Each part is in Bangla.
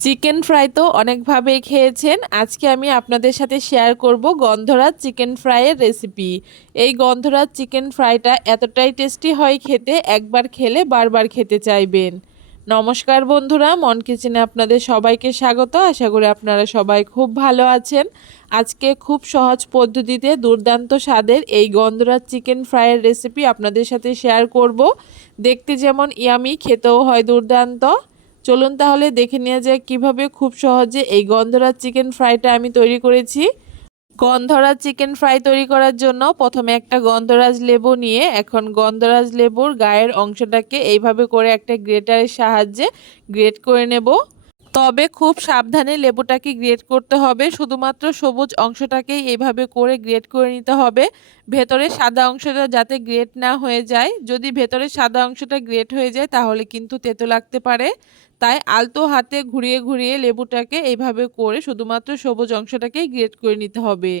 চিকেন ফ্রাই তো অনেকভাবেই খেয়েছেন। আজকে আমি আপনাদের সাথে শেয়ার করব গন্ধরাজ চিকেন ফ্রাইয়ের রেসিপি এই গন্ধরাজ চিকেন ফ্রাইটা এতটাই টেস্টি হয় খেতে, একবার খেলে বারবার খেতে চাইবেন। নমস্কার বন্ধুরা, মন কিচেনে আপনাদের সবাইকে স্বাগত। আশা করি আপনারা সবাই খুব ভালো আছেন। আজকে খুব সহজ পদ্ধতিতে দুর্দান্ত স্বাদের এই গন্ধরাজ চিকেন ফ্রাইয়ের রেসিপি আপনাদের সাথে শেয়ার করব। দেখতে যেমন ইয়ামি খেতেও হয় দুর্দান্ত। চলুন তাহলে দেখে নেওয়া যায় কীভাবে খুব সহজে এই গন্ধরাজ চিকেন ফ্রাইটা আমি তৈরি করেছি। গন্ধরাজ চিকেন ফ্রাই তৈরি করার জন্য প্রথমে একটা গন্ধরাজ লেবু নিয়ে এখন গন্ধরাজ লেবুর গায়ের অংশটাকে এইভাবে করে একটা গ্রেটারের সাহায্যে গ্রেট করে নেব। তবে খুব সাবধানে লেবুটাকে গ্রেট করতে হবে, শুধুমাত্র সবুজ অংশটাকেই এইভাবে করে গ্রেট করে নিতে হবে। ভেতরে সাদা অংশটা যাতে গ্রেট না হয়ে যায়। যদি ভেতরে সাদা অংশটা গ্রেট হয়ে যায় তাহলে কিন্তু তেতো লাগতে পারে। তাই আলতো হাতে ঘুরিয়ে ঘুরিয়ে লেবুটাকে এইভাবে করে শুধুমাত্র সবুজ অংশটাকেই গ্রেট করে নিতে হবে।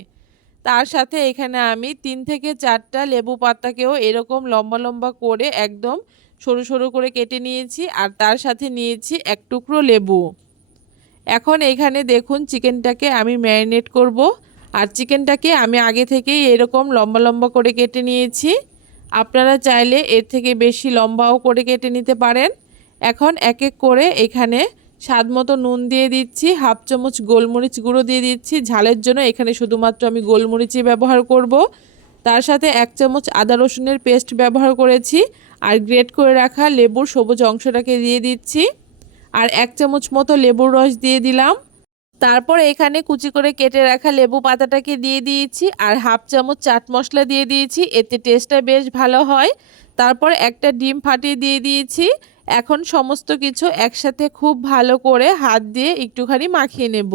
তার সাথে এখানে আমি তিন থেকে চারটা লেবু পাতাকেও এরকম লম্বা লম্বা করে একদম সরু সরু করে কেটে নিয়েছি আর তার সাথে নিয়েছি এক টুকরো লেবু। এখন এখানে দেখুন চিকেনটাকে আমি ম্যারিনেট করব আর চিকেনটাকে আমি আগে থেকেই এরকম লম্বা লম্বা করে কেটে নিয়েছি। আপনারা চাইলে এর থেকে বেশি লম্বাও করে কেটে নিতে পারেন। এখন এক এক করে এখানে স্বাদ মতো নুন দিয়ে দিচ্ছি, হাফ চামচ গোলমরিচ গুঁড়ো দিয়ে দিচ্ছি। ঝালের জন্য এখানে শুধুমাত্র আমি গোলমরিচই ব্যবহার করব। তার সাথে এক চামচ আদা রসুনের পেস্ট ব্যবহার করেছি। আর গ্রেট করে রাখা লেবুর সবুজ অংশটাকে দিয়ে দিচ্ছি। আর এক চামচ মতো লেবুর রস দিয়ে দিলাম। তারপর এখানে কুচি করে কেটে রাখা লেবু পাতাটাকে দিয়ে দিয়েছি। আর হাফ চামচ চাট মশলা দিয়ে দিয়েছি। এতে টেস্টটা বেশ ভালো হয়। তারপর একটা ডিম ফাটিয়ে দিয়ে দিয়েছি। এখন সমস্ত কিছু একসাথে খুব ভালো করে হাত দিয়ে একটুখানি মাখিয়ে নেব।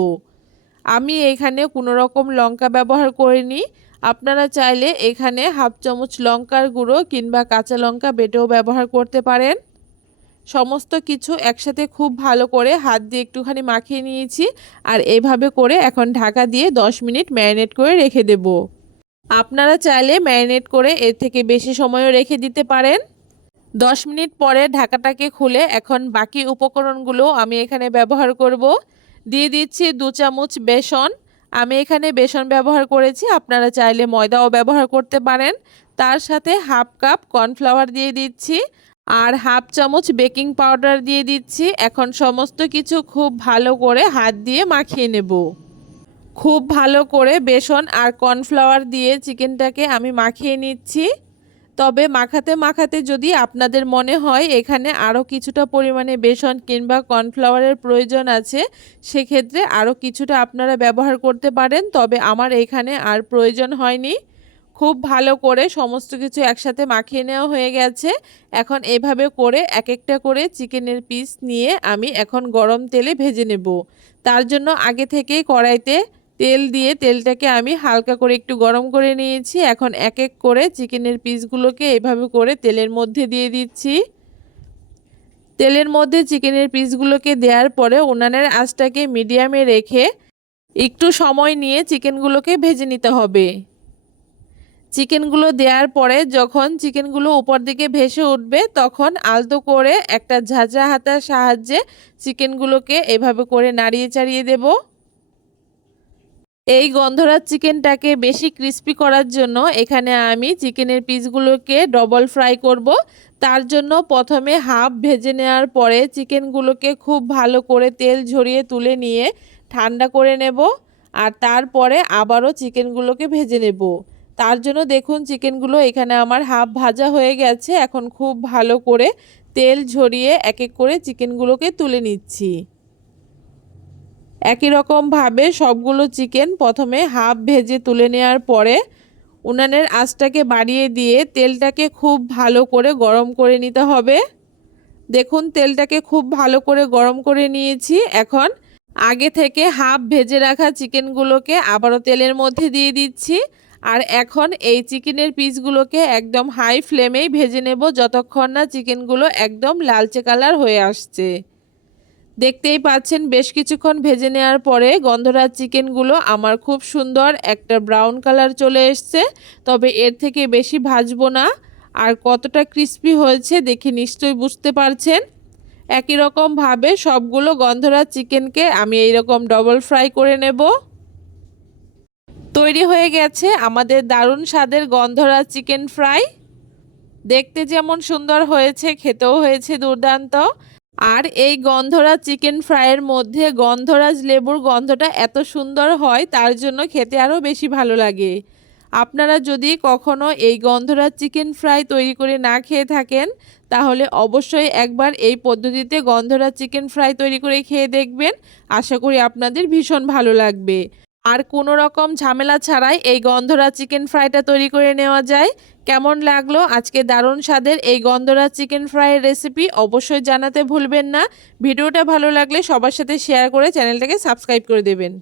আমি এখানে কোনো রকম লঙ্কা ব্যবহার করিনি। আপনারা চাইলে এখানে হাফ চামচ লঙ্কার গুঁড়ো কিংবা কাঁচা লঙ্কা বেটেও ব্যবহার করতে পারেন। সমস্ত কিছু একসাথে খুব ভালো করে হাত দিয়ে একটুখানি মাখিয়ে নিয়েছি আর এইভাবে করে এখন ঢাকা দিয়ে 10 মিনিট ম্যারিনেট করে রেখে দেব। আপনারা চাইলে ম্যারিনেট করে এর থেকে বেশি সময়ও রেখে দিতে পারেন। দশ মিনিট পরে ঢাকাটাকে খুলে এখন বাকি উপকরণগুলো আমি এখানে ব্যবহার করব। দিয়ে দিচ্ছি দু চামচ বেসন। আমি এখানে বেসন ব্যবহার করেছি, আপনারা চাইলে ময়দাও ব্যবহার করতে পারেন। তার সাথে হাফ কাপ কর্নফ্লাওয়ার দিয়ে দিচ্ছি আর হাফ চামচ বেকিং পাউডার দিয়ে দিচ্ছি। এখন সমস্ত কিছু খুব ভালো করে হাত দিয়ে মাখিয়ে নেব। খুব ভালো করে বেসন আর কর্নফ্লাওয়ার দিয়ে চিকেনটাকে আমি মাখিয়ে নিচ্ছি। তবে মাখাতে মাখাতে যদি আপনাদের মনে হয় এখানে আরও কিছুটা পরিমাণে বেসন কিংবা কর্নফ্লাওয়ারের প্রয়োজন আছে, সেক্ষেত্রে আরও কিছুটা আপনারা ব্যবহার করতে পারেন। তবে আমার এখানে আর প্রয়োজন হয়নি। খুব ভালো করে সমস্ত কিছু একসাথে মাখিয়ে নেওয়া হয়ে গেছে। এখন এভাবে করে এক একটা করে চিকেনের পিস নিয়ে আমি এখন গরম তেলে ভেজে নেব। তার জন্য আগে থেকেই কড়াইতে তেল দিয়ে তেলটাকে আমি হালকা করে একটু গরম করে নিয়েছি। এখন এক এক করে চিকেনের পিসগুলোকে এভাবে করে তেলের মধ্যে দিয়ে দিচ্ছি। তেলের মধ্যে চিকেনের পিসগুলোকে দেওয়ার পরে উনানের আঁচটাকে মিডিয়ামে রেখে একটু সময় নিয়ে চিকেনগুলোকে ভেজে নিতে হবে। চিকেনগুলো দেওয়ার পরে যখন চিকেনগুলো উপর দিকে ভেসে উঠবে, তখন আলতো করে একটা ঝাঁঝা হাতার সাহায্যে চিকেনগুলোকে এভাবে করে নাড়িয়ে চাড়িয়ে দেবো। এই গন্ধরাজ চিকেনটাকে বেশি ক্রিস্পি করার জন্য এখানে আমি চিকেনের পিসগুলোকে ডবল ফ্রাই করব। তার জন্য প্রথমে হাফ ভেজে নেওয়ার পরে চিকেনগুলোকে খুব ভালো করে তেল ঝরিয়ে তুলে নিয়ে ঠান্ডা করে নেব আর তারপরে আবারও চিকেনগুলোকে ভেজে নেব। তার জন্য দেখুন চিকেনগুলো এখানে আমার হাফ ভাজা হয়ে গেছে। এখন খুব ভালো করে তেল ঝরিয়ে এক এক করে চিকেনগুলোকে তুলে নিচ্ছি। একই রকমভাবে সবগুলো চিকেন প্রথমে হাফ ভেজে তুলে নেওয়ার পরে উনানের আঁচটাকে বাড়িয়ে দিয়ে তেলটাকে খুব ভালো করে গরম করে নিতে হবে। দেখুন, তেলটাকে খুব ভালো করে গরম করে নিয়েছি। এখন আগে থেকে হাফ ভেজে রাখা চিকেনগুলোকে আবারও তেলের মধ্যে দিয়ে দিচ্ছি। আর এখন এই চিকেনের পিসগুলোকে একদম হাই ফ্লেমেই ভেজে নেব, যতক্ষণ না চিকেনগুলো একদম লালচে কালার হয়ে আসছে। দেখতেই পাচ্ছেন, বেশ কিছুক্ষণ ভেজে নেওয়ার পরে গন্ধরাজ চিকেনগুলো আমার খুব সুন্দর একটা ব্রাউন কালার চলে এসছে। তবে এর থেকে বেশি ভাজবো না। আর কতটা ক্রিস্পি হয়েছে দেখে নিশ্চয়ই বুঝতে পারছেন। একই রকমভাবে সবগুলো গন্ধরাজ চিকেনকে আমি এই রকম ডবল ফ্রাই করে নেব। তৈরি হয়ে গেছে আমাদের দারুণ স্বাদের গন্ধরাজ চিকেন ফ্রাই। দেখতে যেমন সুন্দর হয়েছে, খেতেও হয়েছে দুর্দান্ত। আর এই গন্ধরাজ চিকেন ফ্রাইয়ের মধ্যে গন্ধরাজ লেবুর গন্ধটা এত সুন্দর হয়, তার জন্য খেতে আরও বেশি ভালো লাগে। আপনারা যদি কখনো এই গন্ধরাজ চিকেন ফ্রাই তৈরি করে না খেয়ে থাকেন, তাহলে অবশ্যই একবার এই পদ্ধতিতে গন্ধরাজ চিকেন ফ্রাই তৈরি করে খেয়ে দেখবেন। আশা করি আপনাদের ভীষণ ভালো লাগবে। আর কোনো রকম ঝামেলা ছাড়াই এই গন্ধরা চিকেন ফ্রাইটা তৈরি করে নেওয়া যায়। কেমন লাগল? আজকে দারুণ স্বাদের এই গন্ধরা চিকেন ফ্রাইয়ের রেসিপি অবশ্যই জানাতে ভুলবেন না। ভিডিওটা ভালো লাগলে সবার সাথে শেয়ার করে চ্যানেলটাকে সাবস্ক্রাইব করে দেবেন।